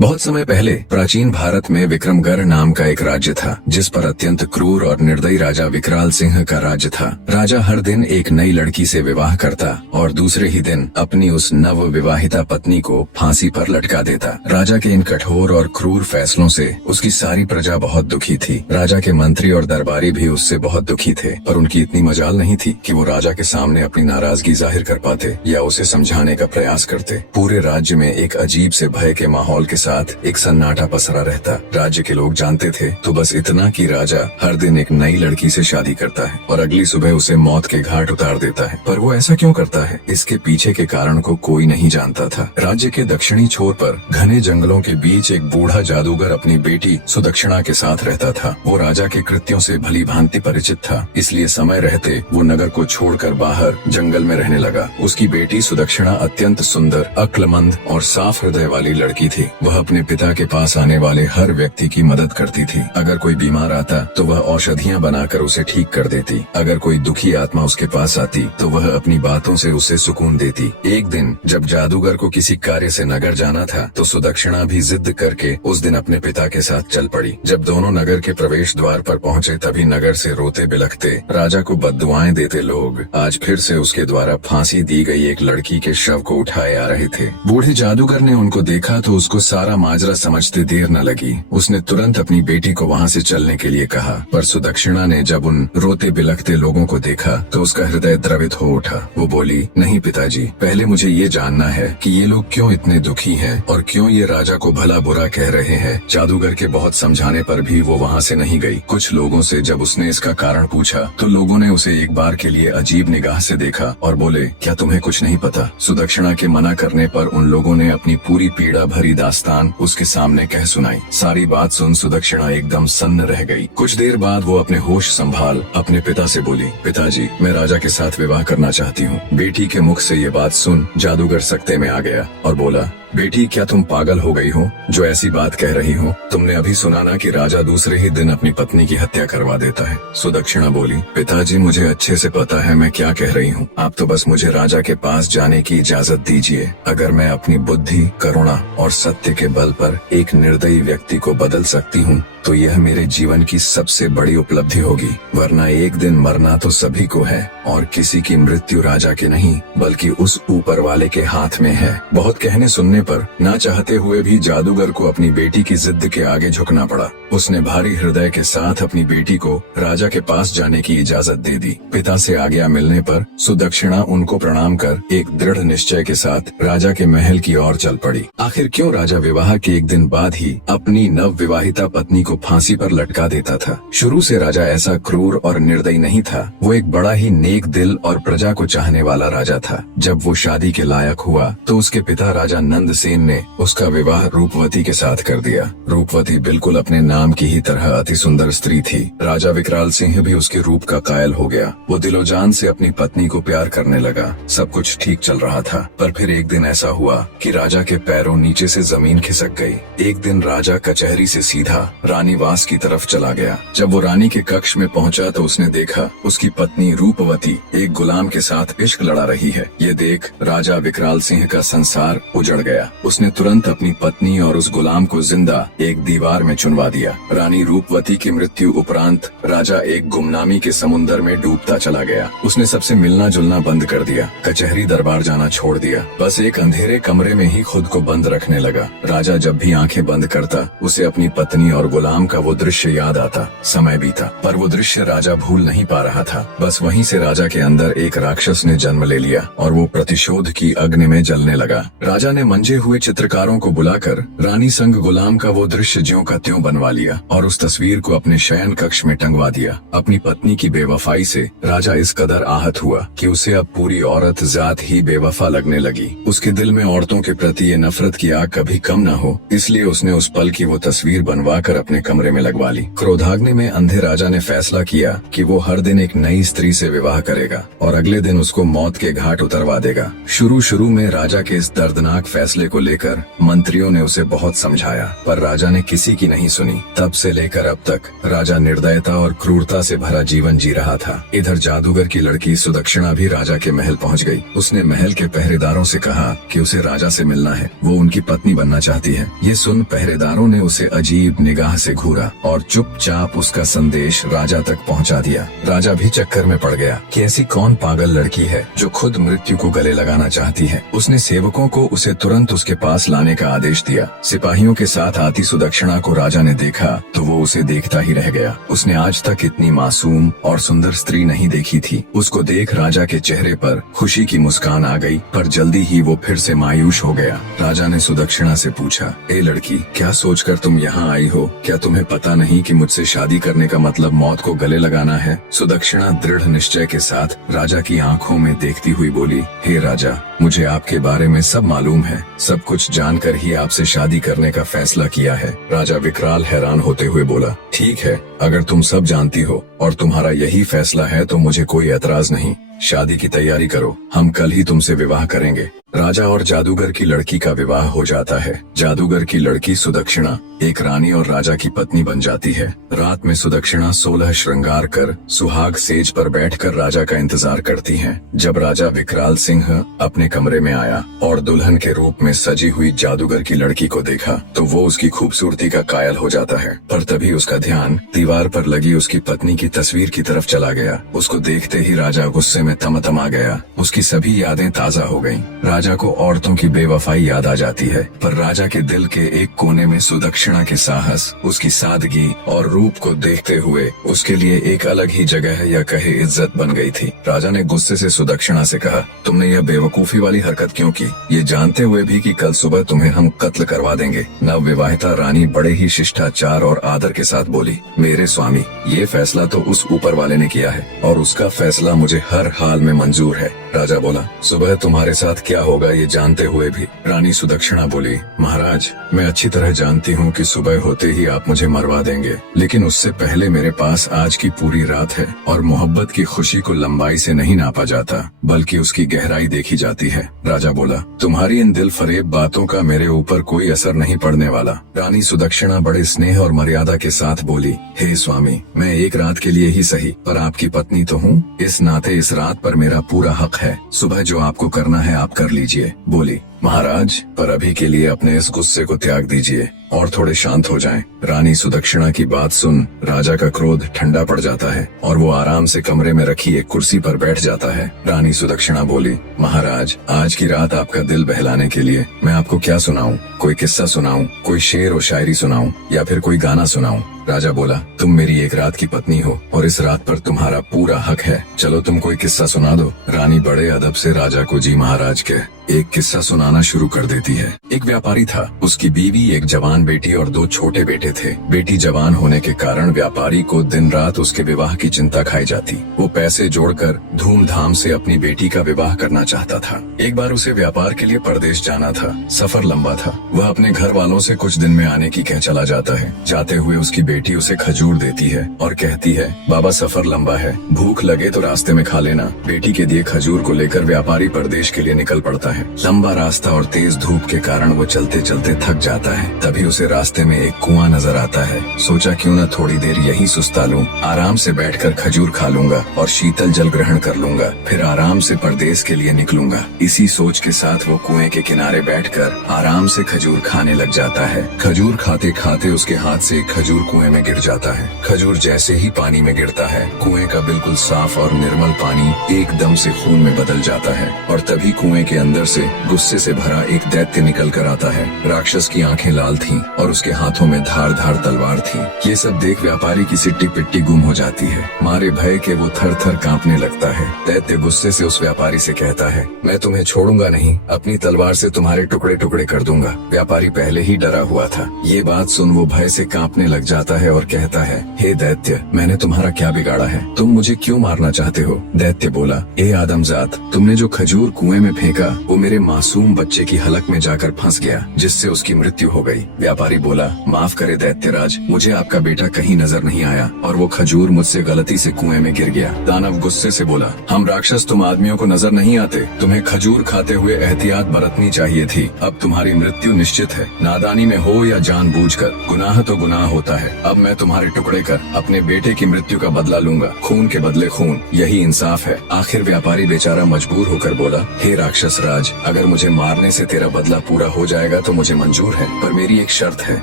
बहुत समय पहले प्राचीन भारत में विक्रमगढ़ नाम का एक राज्य था, जिस पर अत्यंत क्रूर और निर्दयी राजा विकराल सिंह का राज्य था। राजा हर दिन एक नई लड़की से विवाह करता और दूसरे ही दिन अपनी उस नव विवाहिता पत्नी को फांसी पर लटका देता। राजा के इन कठोर और क्रूर फैसलों से उसकी सारी प्रजा बहुत दुखी थी। राजा के मंत्री और दरबारी भी उससे बहुत दुखी थे, पर उनकी इतनी मजाल नहीं थी कि वो राजा के सामने अपनी नाराजगी जाहिर कर पाते या उसे समझाने का प्रयास करते। पूरे राज्य में एक अजीब से भय के माहौल के साथ एक सन्नाटा पसरा रहता। राज्य के लोग जानते थे तो बस इतना कि राजा हर दिन एक नई लड़की से शादी करता है और अगली सुबह उसे मौत के घाट उतार देता है। पर वो ऐसा क्यों करता है, इसके पीछे के कारण को कोई नहीं जानता था। राज्य के दक्षिणी छोर पर घने जंगलों के बीच एक बूढ़ा जादूगर अपनी बेटी सुदक्षिणा के साथ रहता था। वो राजा के कृत्यों से भली भांति परिचित था, इसलिए समय रहते वो नगर को छोड़कर बाहर जंगल में रहने लगा। उसकी बेटी सुदक्षिणा अत्यंत सुंदर, अक्लमंद और साफ हृदय वाली लड़की थी। वह अपने पिता के पास आने वाले हर व्यक्ति की मदद करती थी। अगर कोई बीमार आता तो वह औषधियाँ बनाकर उसे ठीक कर देती। अगर कोई दुखी आत्मा उसके पास आती तो वह अपनी बातों से उसे सुकून देती। एक दिन जब जादूगर को किसी कार्य से नगर जाना था तो सुदक्षिणा भी जिद करके उस दिन अपने पिता के साथ चल पड़ी। जब दोनों नगर के प्रवेश द्वार पर पहुँचे तभी नगर से रोते बिलखते राजा को बद्दुआएं देते लोग आज फिर से उसके द्वारा फांसी दी गई एक लड़की के शव को उठाए आ रहे थे। बूढ़े जादूगर ने उनको देखा तो उसको सारा माजरा समझते देर न लगी। उसने तुरंत अपनी बेटी को वहाँ से चलने के लिए कहा, पर सुदक्षिणा ने जब उन रोते बिलखते लोगों को देखा तो उसका हृदय द्रवित हो उठा। वो बोली, नहीं पिताजी, पहले मुझे ये जानना है कि ये लोग क्यों इतने दुखी हैं और क्यों ये राजा को भला बुरा कह रहे हैं। जादूगर के बहुत समझाने पर भी वो वहाँ से नहीं गई। कुछ लोगों से जब उसने इसका कारण पूछा तो लोगों ने उसे एक बार के लिए अजीब निगाह से देखा और बोले, क्या तुम्हें कुछ नहीं पता? सुदक्षिणा के मना करने पर उन लोगों ने अपनी पूरी पीड़ा भरी दास्तान उसके सामने कह सुनाई। सारी बात सुन सुदक्षिणा एकदम सन्न रह गई। कुछ देर बाद वो अपने होश संभाल अपने पिता से बोली, पिताजी, मैं राजा के साथ विवाह करना चाहती हूँ। बेटी के मुख से ये बात सुन जादूगर सकते में आ गया और बोला, बेटी, क्या तुम पागल हो गई हो जो ऐसी बात कह रही हो? तुमने अभी सुना ना कि राजा दूसरे ही दिन अपनी पत्नी की हत्या करवा देता है। सुदक्षिणा बोली, पिताजी, मुझे अच्छे से पता है मैं क्या कह रही हूँ। आप तो बस मुझे राजा के पास जाने की इजाजत दीजिए। अगर मैं अपनी बुद्धि, करुणा और सत्य के बल पर एक निर्दयी व्यक्ति को बदल सकती हूँ तो यह मेरे जीवन की सबसे बड़ी उपलब्धि होगी। वरना एक दिन मरना तो सभी को है और किसी की मृत्यु राजा के नहीं बल्कि उस ऊपर वाले के हाथ में है। बहुत कहने सुनने पर ना चाहते हुए भी जादूगर को अपनी बेटी की जिद के आगे झुकना पड़ा। उसने भारी हृदय के साथ अपनी बेटी को राजा के पास जाने की इजाजत दे दी। पिता से आज्ञा मिलने पर सुदक्षिणा उनको प्रणाम कर एक दृढ़ निश्चय के साथ राजा के महल की ओर चल पड़ी। आखिर क्यों राजा विवाह के एक दिन बाद ही अपनी नव विवाहिता पत्नी को फांसी पर लटका देता था? शुरू से राजा ऐसा क्रूर और निर्दयी नहीं था। वो एक बड़ा ही नेक दिल और प्रजा को चाहने वाला राजा था। जब वो शादी के लायक हुआ तो उसके पिता राजा नंदसेन ने उसका विवाह रूपवती के साथ कर दिया। रूपवती बिल्कुल अपने नाम की ही तरह अति सुंदर स्त्री थी। राजा विकराल सिंह भी उसके रूप का कायल हो गया। वो दिलोजान से अपनी पत्नी को प्यार करने लगा। सब कुछ ठीक चल रहा था, पर फिर एक दिन ऐसा हुआ कि राजा के पैरों नीचे से जमीन खिसक गई। एक दिन राजा कचहरी से सीधा रानीवास की तरफ चला गया। जब वो रानी के कक्ष में पहुंचा तो उसने देखा उसकी पत्नी रूपवती एक गुलाम के साथ इश्क लड़ा रही है। ये देख राजा विकराल सिंह का संसार उजड़ गया। उसने तुरंत अपनी पत्नी और उस गुलाम को जिंदा एक दीवार में चुनवा दिया। रानी रूपवती की मृत्यु उपरांत राजा एक गुमनामी के समुन्दर में डूबता चला गया। उसने सबसे मिलना जुलना बंद कर दिया, कचहरी दरबार जाना छोड़ दिया। बस एक अंधेरे कमरे में ही खुद को बंद रखने लगा। राजा जब भी आंखें बंद करता उसे अपनी पत्नी और गुलाम का वो दृश्य याद आता। समय बीता पर वो दृश्य राजा भूल नहीं पा रहा था। बस वहीं से राजा के अंदर एक राक्षस ने जन्म ले लिया और वो प्रतिशोध की अग्नि में जलने लगा। राजा ने मंजे हुए चित्रकारों को बुलाकर रानी संग गुलाम का वो दृश्य ज्यों का त्यों बनवा लिया और उस तस्वीर को अपने शयन कक्ष में टंगवा दिया। अपनी पत्नी की बेवफाई से राजा इस कदर आहत हुआ कि उसे अब पूरी औरत जात ही बेवफा लगने लगी। उसके दिल में औरतों के प्रति ये नफरत की आग कभी कम न हो, इसलिए उसने उस पल की वो तस्वीर बनवा कर अपने अपने कमरे में लगवा ली। क्रोधाग्नि में अंधे राजा ने फैसला किया कि वो हर दिन एक नई स्त्री से विवाह करेगा और अगले दिन उसको मौत के घाट उतरवा देगा। शुरू में राजा के इस दर्दनाक फैसले को लेकर मंत्रियों ने उसे बहुत समझाया, पर राजा ने किसी की नहीं सुनी। तब से लेकर अब तक राजा निर्दयता और क्रूरता से भरा जीवन जी रहा था। इधर जादूगर की लड़की सुदक्षिणा भी राजा के महल पहुंच गई। उसने महल के पहरेदारों से कहा कि उसे राजा से मिलना है, वो उनकी पत्नी बनना चाहती है। ये सुन पहरेदारों ने उसे अजीब निगाह से घूरा और चुपचाप उसका संदेश राजा तक पहुंचा दिया। राजा भी चक्कर में पड़ गया कि ऐसी कौन पागल लड़की है जो खुद मृत्यु को गले लगाना चाहती है। उसने सेवकों को उसे तुरंत उसके पास लाने का आदेश दिया। सिपाहियों के साथ आती सुदक्षिणा को राजा ने देखा तो वो उसे देखता ही रह गया। उसने आज तक इतनी मासूम और सुंदर स्त्री नहीं देखी थी। उसको देख राजा के चेहरे पर खुशी की मुस्कान आ गई, पर जल्दी ही वो फिर से मायूस हो गया। राजा ने सुदक्षिणा से पूछा, ए लड़की, क्या सोचकर तुम यहाँ आई हो? क्या तुम्हें पता नहीं कि मुझसे शादी करने का मतलब मौत को गले लगाना है? सुदक्षिणा दृढ़ निश्चय के साथ राजा की आंखों में देखती हुई बोली, हे राजा, मुझे आपके बारे में सब मालूम है। सब कुछ जानकर ही आपसे शादी करने का फैसला किया है। राजा विकराल हैरान होते हुए बोला, ठीक है, अगर तुम सब जानती हो और तुम्हारा यही फैसला है तो मुझे कोई एतराज नहीं। शादी की तैयारी करो, हम कल ही तुमसे विवाह करेंगे। राजा और जादूगर की लड़की का विवाह हो जाता है। जादूगर की लड़की सुदक्षिणा एक रानी और राजा की पत्नी बन जाती है। रात में सुदक्षिणा 16 श्रृंगार कर सुहाग सेज पर बैठकर राजा का इंतजार करती हैं। जब राजा विकराल सिंह अपने कमरे में आया और दुल्हन के रूप में सजी हुई जादूगर की लड़की को देखा तो वो उसकी खूबसूरती का कायल हो जाता है। पर तभी उसका ध्यान दीवार पर लगी उसकी पत्नी की तस्वीर की तरफ चला गया। उसको देखते ही राजा गुस्से में तमतमा गया। उसकी सभी यादें ताजा हो गईं। राजा को औरतों की बेवफाई याद आ जाती है, पर राजा के दिल के एक कोने में सुदक्षिणा के साहस, उसकी सादगी और रूप को देखते हुए उसके लिए एक अलग ही जगह या कहे इज्जत बन गई थी। राजा ने गुस्से से सुदक्षिणा से कहा, तुमने यह बेवकूफी वाली हरकत क्यों की? ये जानते हुए भी कि कल सुबह तुम्हें हम कत्ल करवा देंगे। नव विवाहिता रानी बड़े ही शिष्टाचार और आदर के साथ बोली, मेरे स्वामी, ये फैसला तो उस ऊपर वाले ने किया है और उसका फैसला मुझे हर हाल में मंजूर है। राजा बोला, सुबह तुम्हारे साथ क्या होगा ये जानते हुए भी? रानी सुदक्षिणा बोली, महाराज, मैं अच्छी तरह जानती हूँ कि सुबह होते ही आप मुझे मरवा देंगे, लेकिन उससे पहले मेरे पास आज की पूरी रात है और मोहब्बत की खुशी को लंबाई से नहीं नापा जाता बल्कि उसकी गहराई देखी जाती है। राजा बोला, तुम्हारी इन दिल फरेब बातों का मेरे ऊपर कोई असर नहीं पड़ने वाला। रानी सुदक्षिणा बड़े स्नेह और मर्यादा के साथ बोली, हे स्वामी, मैं एक रात के लिए ही सही पर आपकी पत्नी तो हूँ, इस नाते इस रात पर मेरा पूरा हक है। सुबह जो आपको करना है आप कर लीजिए। बोली, महाराज, पर अभी के लिए अपने इस गुस्से को त्याग दीजिए और थोड़े शांत हो जाएं। रानी सुदक्षिणा की बात सुन राजा का क्रोध ठंडा पड़ जाता है और वो आराम से कमरे में रखी एक कुर्सी पर बैठ जाता है। रानी सुदक्षिणा बोली, महाराज, आज की रात आपका दिल बहलाने के लिए मैं आपको क्या सुनाऊं? कोई किस्सा सुनाऊं, कोई शेर और शायरी सुनाऊं या फिर कोई गाना सुनाऊं? राजा बोला, तुम मेरी एक रात की पत्नी हो और इस रात पर तुम्हारा पूरा हक है। चलो तुम कोई किस्सा सुना दो। रानी बड़े अदब से राजा को जी महाराज के एक किस्सा सुनाना शुरू कर देती है। एक व्यापारी था, उसकी बीवी, एक जवान बेटी और 2 छोटे बेटे थे। बेटी जवान होने के कारण व्यापारी को दिन रात उसके विवाह की चिंता खाई जाती। वो पैसे जोड़कर धूमधाम से अपनी बेटी का विवाह करना चाहता था। एक बार उसे व्यापार के लिए परदेश जाना था। सफर लंबा था। वह अपने घर वालों से कुछ दिन में आने की कह चला जाता है। जाते हुए उसकी बेटी उसे खजूर देती है और कहती है, बाबा, सफर लंबा है, भूख लगे तो रास्ते में खा लेना। बेटी के दिए खजूर को लेकर व्यापारी परदेश के लिए निकल पड़ता है। लंबा रास्ता और तेज धूप के कारण वो चलते चलते थक जाता है। तभी उसे रास्ते में एक कुआं नजर आता है। सोचा क्यों न थोड़ी देर यहीं सुस्ता लूं, आराम से बैठकर खजूर खा लूंगा और शीतल जल ग्रहण कर लूंगा, फिर आराम से परदेश के लिए निकलूंगा। इसी सोच के साथ वो कुएं के किनारे बैठकर आराम से खजूर खाने लग जाता है। खजूर खाते खाते उसके हाथ से एक खजूर कुएं में गिर जाता है। खजूर जैसे ही पानी में गिरता है, कुएं का बिल्कुल साफ और निर्मल पानी एकदम से खून में बदल जाता है और तभी कुएं के अंदर से गुस्से से भरा एक दैत्य निकल कर आता है। राक्षस की आंखें लाल थीं और उसके हाथों में धार धार तलवार थी। ये सब देख व्यापारी की सिट्टी पिट्टी गुम हो जाती है। मारे भय के वो थर थर कांपने लगता है। दैत्य गुस्से से उस व्यापारी से कहता है, मैं तुम्हें छोड़ूंगा नहीं, अपनी तलवार से तुम्हारे टुकड़े टुकड़े कर दूंगा। व्यापारी पहले ही डरा हुआ था। ये बात सुन वो भय से कांपने लग जाता है और कहता है, हे दैत्य, मैंने तुम्हारा क्या बिगाड़ा है? तुम मुझे क्यों मारना चाहते हो? दैत्य बोला, ए आदमजात, तुमने जो खजूर कुएं में फेंका वो मेरे मासूम बच्चे की हलक में जाकर फंस गया, जिससे उसकी मृत्यु हो गई। व्यापारी बोला, माफ करे दैत्यराज, मुझे आपका बेटा कहीं नजर नहीं आया और वो खजूर मुझसे गलती से कुएं में गिर गया। दानव गुस्से से बोला, हम राक्षस तुम आदमियों को नजर नहीं आते, तुम्हें खजूर खाते हुए एहतियात बरतनी चाहिए थी। अब तुम्हारी मृत्यु निश्चित है, नादानी में हो या जानबूझकर, गुनाह तो गुनाह होता है। अब मैं तुम्हारे टुकड़े कर अपने बेटे की मृत्यु का बदला लूंगा, खून के बदले खून, यही इंसाफ है। आखिर व्यापारी बेचारा मजबूर होकर बोला, हे राक्षस राज, अगर मुझे मारने से तेरा बदला पूरा हो जाएगा तो मुझे मंजूर है, पर मेरी एक शर्त है।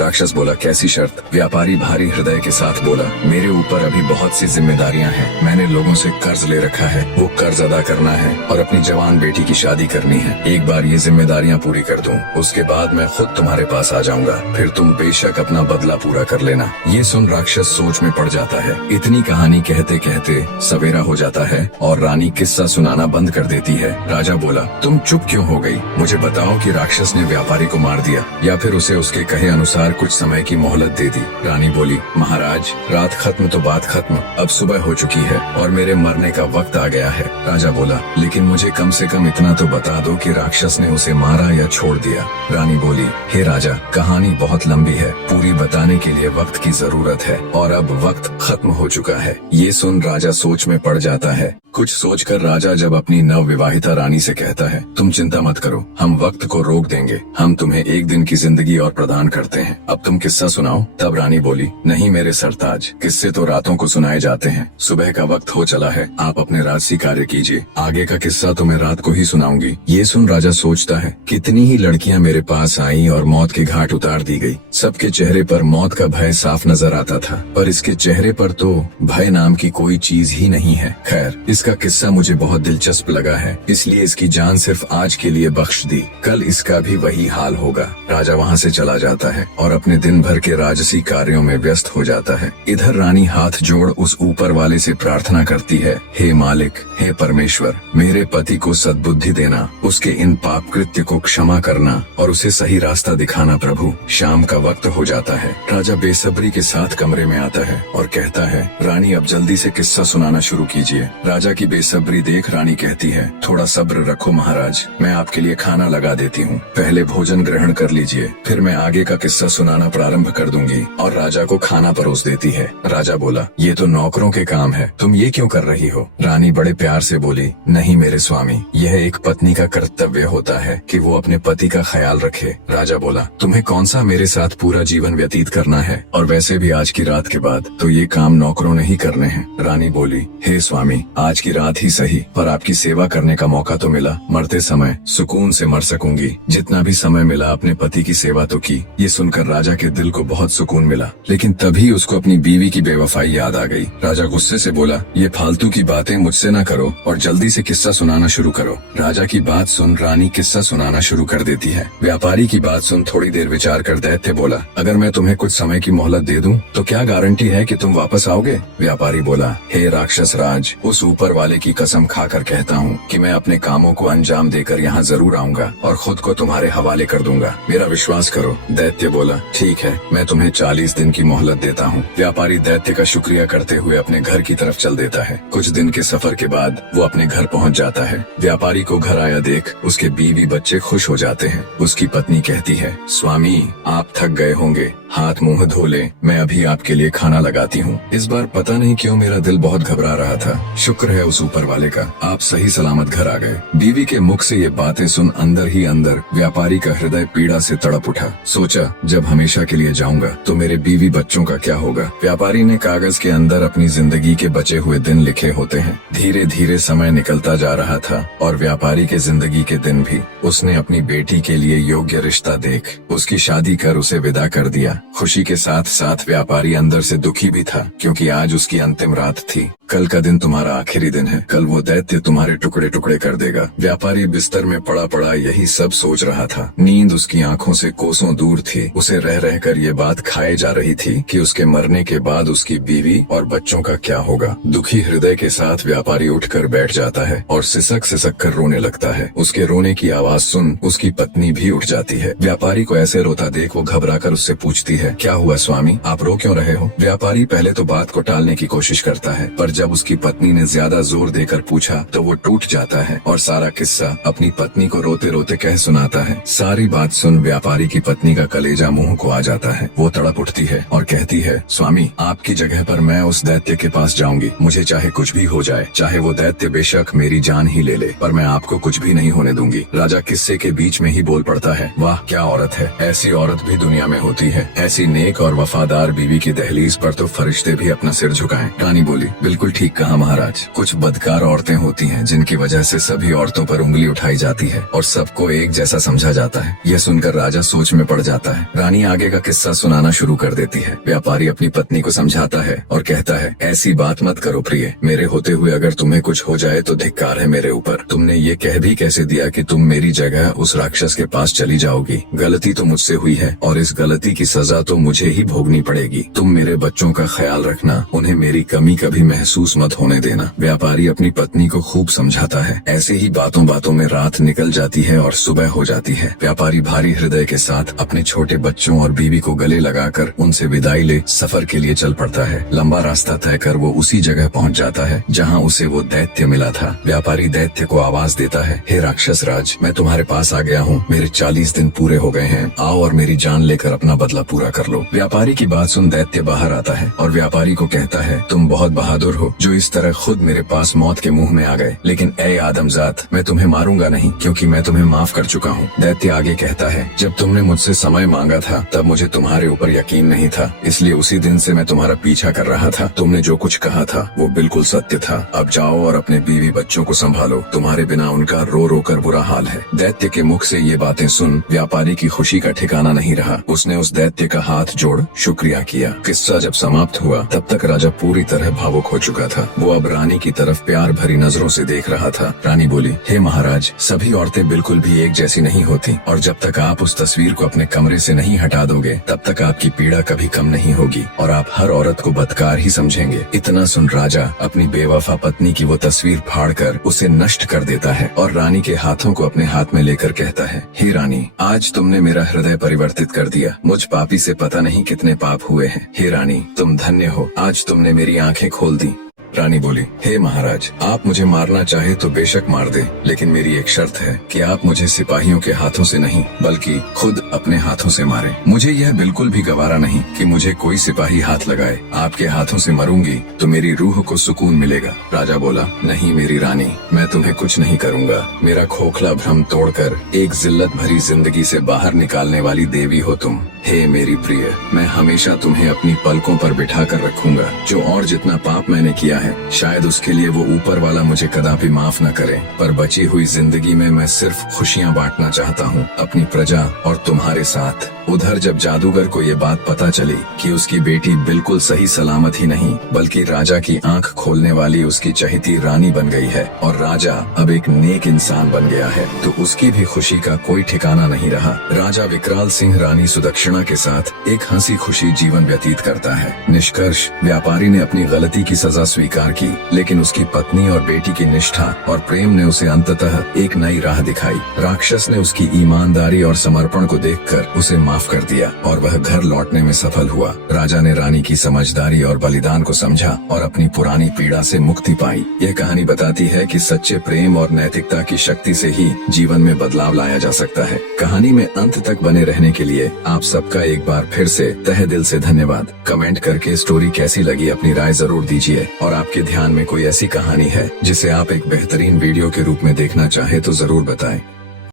राक्षस बोला, कैसी शर्त? व्यापारी भारी हृदय के साथ बोला, मेरे ऊपर अभी बहुत सी जिम्मेदारियां हैं। मैंने लोगों से कर्ज ले रखा है, वो कर्ज अदा करना है और अपनी जवान बेटी की शादी करनी है। एक बार ये जिम्मेदारियां पूरी कर दूं, उसके बाद मैं खुद तुम्हारे पास आ जाऊंगा, फिर तुम बेशक अपना बदला पूरा कर लेना। ये सुन राक्षस सोच में पड़ जाता है। इतनी कहानी कहते कहते सवेरा हो जाता है और रानी किस्सा सुनाना बंद कर देती है। राजा बोला, तुम चुप क्यों हो गई? मुझे बताओ कि राक्षस ने व्यापारी को मार दिया या फिर उसे उसके कहे अनुसार कुछ समय की मोहलत दे दी। रानी बोली, महाराज, रात खत्म तो बात खत्म, अब सुबह हो चुकी है और मेरे मरने का वक्त आ गया है। राजा बोला, लेकिन मुझे कम से कम इतना तो बता दो कि राक्षस ने उसे मारा या छोड़ दिया। रानी बोली, हे राजा, कहानी बहुत लंबी है, पूरी बताने के लिए वक्त की जरूरत है और अब वक्त खत्म हो चुका है। ये सुन राजा सोच में पड़ जाता है। कुछ सोचकर राजा जब अपनी नव विवाहिता रानी से कहता है, तुम चिंता मत करो, हम वक्त को रोक देंगे, हम तुम्हें एक दिन की जिंदगी और प्रदान करते हैं, अब तुम किस्सा सुनाओ। तब रानी बोली, नहीं मेरे सरताज, किस्से तो रातों को सुनाए जाते हैं, सुबह का वक्त हो चला है, आप अपने राजसी कार्य कीजिए, आगे का किस्सा तो मैं रात को ही सुनाऊंगी। ये सुन राजा सोचता है, कितनी ही लड़कियां मेरे पास आई और मौत के घाट उतार दी गई, सबके चेहरे पर मौत का भय साफ नजर आता था, पर इसके चेहरे पर तो भय नाम की कोई चीज ही नहीं है। खैर, इसका किस्सा मुझे बहुत दिलचस्प लगा है, इसलिए इसकी जान सिर्फ आज के लिए बख्श दी, कल इसका भी वही हाल होगा। राजा वहाँ से चला जाता है और अपने दिन भर के राजसी कार्यों में व्यस्त हो जाता है। इधर रानी हाथ जोड़ उस ऊपर वाले से प्रार्थना करती है, हे मालिक, हे परमेश्वर, मेरे पति को सद्बुद्धि देना, उसके इन पाप कृत्य को क्षमा करना और उसे सही रास्ता दिखाना प्रभु। शाम का वक्त हो जाता है। राजा बेसब्री के साथ कमरे में आता है और कहता है, रानी अब जल्दी से किस्सा सुनाना शुरू कीजिए। राजा की बेसब्री देख रानी कहती है, थोड़ा सब्र रखो महाराज, मैं आपके लिए खाना लगा देती हूँ, पहले भोजन ग्रहण कर लीजिए, फिर मैं आगे का किस्सा सुनाना प्रारंभ कर दूंगी। और राजा को खाना परोस देती है। राजा बोला, ये तो नौकरों के काम है, तुम ये क्यों कर रही हो? रानी बड़े प्यार से बोली, नहीं मेरे स्वामी, यह एक पत्नी का कर्तव्य होता है कि वो अपने पति का ख्याल रखे। राजा बोला, तुम्हें कौन सा मेरे साथ पूरा जीवन व्यतीत करना है, और वैसे भी आज की रात के बाद तो ये काम नौकरों ने ही करने हैं। रानी बोली, हे स्वामी, आज की रात ही सही, पर आपकी सेवा करने का मौका तो मिला, मरते समय सुकून से मर सकूंगी, जितना भी समय मिला अपने पति की सेवा तो की। ये सुनकर राजा के दिल को बहुत सुकून मिला, लेकिन तभी उसको अपनी बीवी की बेवफाई याद आ गई। राजा गुस्से से बोला, ये फालतू की बातें मुझसे न करो और जल्दी से किस्सा सुनाना शुरू करो। राजा की बात सुन रानी किस्सा सुनाना शुरू कर देती है। व्यापारी की बात सुन थोड़ी देर विचार कर दैत्य बोला, अगर मैं तुम्हें कुछ समय की मोहलत दे दूं तो क्या गारंटी है कि तुम वापस आओगे? व्यापारी बोला, हे राक्षस राज, उस ऊपर वाले की कसम खाकर कहता हूँ कि मैं अपने कामों को अंजाम देकर यहाँ जरूर आऊंगा और खुद को तुम्हारे हवाले कर दूंगा, मेरा विश्वास करो। दैत्य बोला, ठीक है, मैं तुम्हें 40 दिन की मोहलत देता हूँ। व्यापारी दैत्य का शुक्रिया करते हुए अपने घर की तरफ चल देता है। कुछ दिन के सफर के बाद वो अपने घर पहुँच जाता है। व्यापारी को घर आया देख उसके बीवी बच्चे खुश हो जाते हैं। उसकी पत्नी कहती है, स्वामी, आप थक गए होंगे, हाथ मुंह धो ले, मैं अभी आपके लिए खाना लगाती हूँ। इस बार पता नहीं क्यों मेरा दिल बहुत घबरा रहा था, शुक्र है उस ऊपर वाले का, आप सही सलामत घर आ गए। बीवी के मुख से ये बातें सुन अंदर ही अंदर व्यापारी का हृदय पीड़ा से तड़प उठा। सोचा, जब हमेशा के लिए जाऊंगा तो मेरे बीवी बच्चों का क्या होगा। व्यापारी ने कागज के अंदर अपनी जिंदगी के बचे हुए दिन लिखे होते हैं। धीरे धीरे समय निकलता जा रहा था और व्यापारी के जिंदगी के दिन भी। उसने अपनी बेटी के लिए योग्य रिश्ता देख उसकी शादी कर उसे विदा कर दिया। खुशी के साथ साथ व्यापारी अंदर से दुखी भी था, क्योंकि आज उसकी अंतिम रात थी। कल का दिन तुम्हारा आखिरी दिन है, कल वो दैत्य तुम्हारे टुकड़े टुकड़े कर देगा। व्यापारी बिस्तर में पड़ा पड़ा यही सब सोच रहा था। नींद उसकी आंखों से कोसों दूर थी। उसे रह रहकर ये बात खाए जा रही थी कि उसके मरने के बाद उसकी बीवी और बच्चों का क्या होगा। दुखी हृदय के साथ व्यापारी उठकर बैठ जाता है और सिसक सिसक कर रोने लगता है। उसके रोने की आवाज सुन उसकी पत्नी भी उठ जाती है। व्यापारी को ऐसे रोता देख वो घबराकर उससे पूछती है, क्या हुआ स्वामी, आप रो क्यों रहे हो? व्यापारी पहले तो बात को टालने की कोशिश करता है, पर जब उसकी पत्नी ने ज्यादा जोर देकर पूछा तो वो टूट जाता है और सारा किस्सा अपनी पत्नी को रोते रोते कह सुनाता है। सारी बात सुन व्यापारी की पत्नी का कलेजा मुंह को आ जाता है। वो तड़प उठती है और कहती है, स्वामी आपकी जगह पर मैं उस दैत्य के पास जाऊंगी। मुझे चाहे कुछ भी हो जाए, चाहे वो दैत्य बेशक मेरी जान ही ले ले, पर मैं आपको कुछ भी नहीं होने दूंगी। राजा किस्से के बीच में ही बोल पड़ता है, वाह क्या औरत है, ऐसी औरत भी दुनिया में होती है। ऐसी नेक और वफादार बीवी की दहलीज पर तो फरिश्ते भी अपना सिर झुकाएं। रानी बोली, बिल्कुल ठीक कहा महाराज। कुछ बदकार औरतें होती हैं जिनकी वजह से सभी औरतों पर उंगली उठाई जाती है और सबको एक जैसा समझा जाता है। यह सुनकर राजा सोच में पड़ जाता है। रानी आगे का किस्सा सुनाना शुरू कर देती है। व्यापारी अपनी पत्नी को समझाता है और कहता है, ऐसी बात मत करो प्रिय, मेरे होते हुए अगर तुम्हें कुछ हो जाए तो धिक्कार है मेरे ऊपर। तुमने ये कह भी कैसे दिया कि तुम मेरी जगह उस राक्षस के पास चली जाओगी। गलती तो मुझसे हुई है और इस गलती की सजा तो मुझे ही भोगनी पड़ेगी। तुम मेरे बच्चों का ख्याल रखना, उन्हें मेरी कमी कभी महसूस मत होने देना। व्यापारी अपनी पत्नी को खूब समझाता है। ऐसे ही बातों बातों में रात निकल जाती है और सुबह हो जाती है। व्यापारी भारी हृदय के साथ अपने छोटे बच्चों और बीवी को गले लगाकर उनसे विदाई ले सफर के लिए चल पड़ता है। लंबा रास्ता तय कर वो उसी जगह पहुंच जाता है जहां उसे वो दैत्य मिला था। व्यापारी दैत्य को आवाज देता है, हे राक्षस राज, मैं तुम्हारे पास आ गया हूँ। मेरे 40 दिन पूरे हो गए हैं, आओ और मेरी जान लेकर अपना बदला पूरा कर लो। व्यापारी की बात सुन दैत्य बाहर आता है और व्यापारी को कहता है, तुम बहुत बहादुर हो जो इस तरह खुद मेरे पास मौत के मुंह में आ गए, लेकिन ए आदमजात, मैं तुम्हें मारूंगा नहीं क्योंकि मैं तुम्हें माफ कर चुका हूँ। दैत्य आगे कहता है, जब तुमने मुझसे समय मांगा था तब मुझे तुम्हारे ऊपर यकीन नहीं था, इसलिए उसी दिन से मैं तुम्हारा पीछा कर रहा था। तुमने जो कुछ कहा था वो बिल्कुल सत्य था। अब जाओ और अपने बीवी बच्चों को संभालो, तुम्हारे बिना उनका रो रो कर बुरा हाल है। दैत्य के मुख से ये बातें सुन व्यापारी की खुशी का ठिकाना नहीं रहा। उसने उस दैत्य का हाथ जोड़ शुक्रिया किया। किस्सा जब समाप्त हुआ तब तक राजा पूरी तरह भावुक हो चुका था। वो अब रानी की तरफ प्यार भरी नजरों से देख रहा था। रानी बोली, हे महाराज, सभी औरतें बिल्कुल भी एक जैसी नहीं होती और जब तक आप उस तस्वीर को अपने कमरे से नहीं हटा दोगे तब तक आपकी पीड़ा कभी कम नहीं होगी और आप हर औरत को बदकार ही समझेंगे। इतना सुन राजा अपनी बेवफा पत्नी की वो तस्वीर फाड़कर उसे नष्ट कर देता है और रानी के हाथों को अपने हाथ में लेकर कहता है, हे रानी, आज तुमने मेरा हृदय परिवर्तित कर दिया। मुझ पापी से पता नहीं कितने पाप हुए हैं। हे रानी, तुम धन्य हो, आज तुमने मेरी आंखें खोल दी। रानी बोली, हे महाराज, आप मुझे मारना चाहे तो बेशक मार दे, लेकिन मेरी एक शर्त है कि आप मुझे सिपाहियों के हाथों से नहीं बल्कि खुद अपने हाथों से मारें। मुझे यह बिल्कुल भी गवारा नहीं कि मुझे कोई सिपाही हाथ लगाए। आपके हाथों से मरूंगी तो मेरी रूह को सुकून मिलेगा। राजा बोला, नहीं मेरी रानी, मैं तुम्हें कुछ नहीं करूंगा। मेरा खोखला भ्रम तोड़कर एक जिल्लत भरी जिंदगी से बाहर निकालने वाली देवी हो तुम। हे मेरी प्रिय, मैं हमेशा तुम्हें अपनी पलकों पर बिठा कर रखूंगा। जो और जितना पाप मैंने किया है शायद उसके लिए वो ऊपर वाला मुझे कदापि माफ न करे, पर बची हुई जिंदगी में मैं सिर्फ खुशियाँ बांटना चाहता हूँ अपनी प्रजा और तुम्हारे साथ। उधर जब जादूगर को ये बात पता चली कि उसकी बेटी बिल्कुल सही सलामत ही नहीं बल्कि राजा की आंख खोलने वाली उसकी चहेती रानी बन गई है और राजा अब एक नेक इंसान बन गया है, तो उसकी भी खुशी का कोई ठिकाना नहीं रहा। राजा विकराल सिंह रानी सुदक्षिणा के साथ एक हंसी खुशी जीवन व्यतीत करता है। निष्कर्ष, व्यापारी ने अपनी गलती की सजा स्वीकार की, लेकिन उसकी पत्नी और बेटी की निष्ठा और प्रेम ने उसे अंततः एक नई राह दिखाई। राक्षस ने उसकी ईमानदारी और समर्पण को देखकर उसे माफ कर दिया और वह घर लौटने में सफल हुआ। राजा ने रानी की समझदारी और बलिदान को समझा और अपनी पुरानी पीड़ा से मुक्ति पाई। यह कहानी बताती है कि सच्चे प्रेम और नैतिकता की शक्ति से ही जीवन में बदलाव लाया जा सकता है। कहानी में अंत तक बने रहने के लिए आप सबका एक बार फिर से तहे दिल से धन्यवाद। कमेंट करके स्टोरी कैसी लगी अपनी राय जरूर दीजिए और आपके ध्यान में कोई ऐसी कहानी है जिसे आप एक बेहतरीन वीडियो के रूप में देखना चाहे तो जरूर बताएं।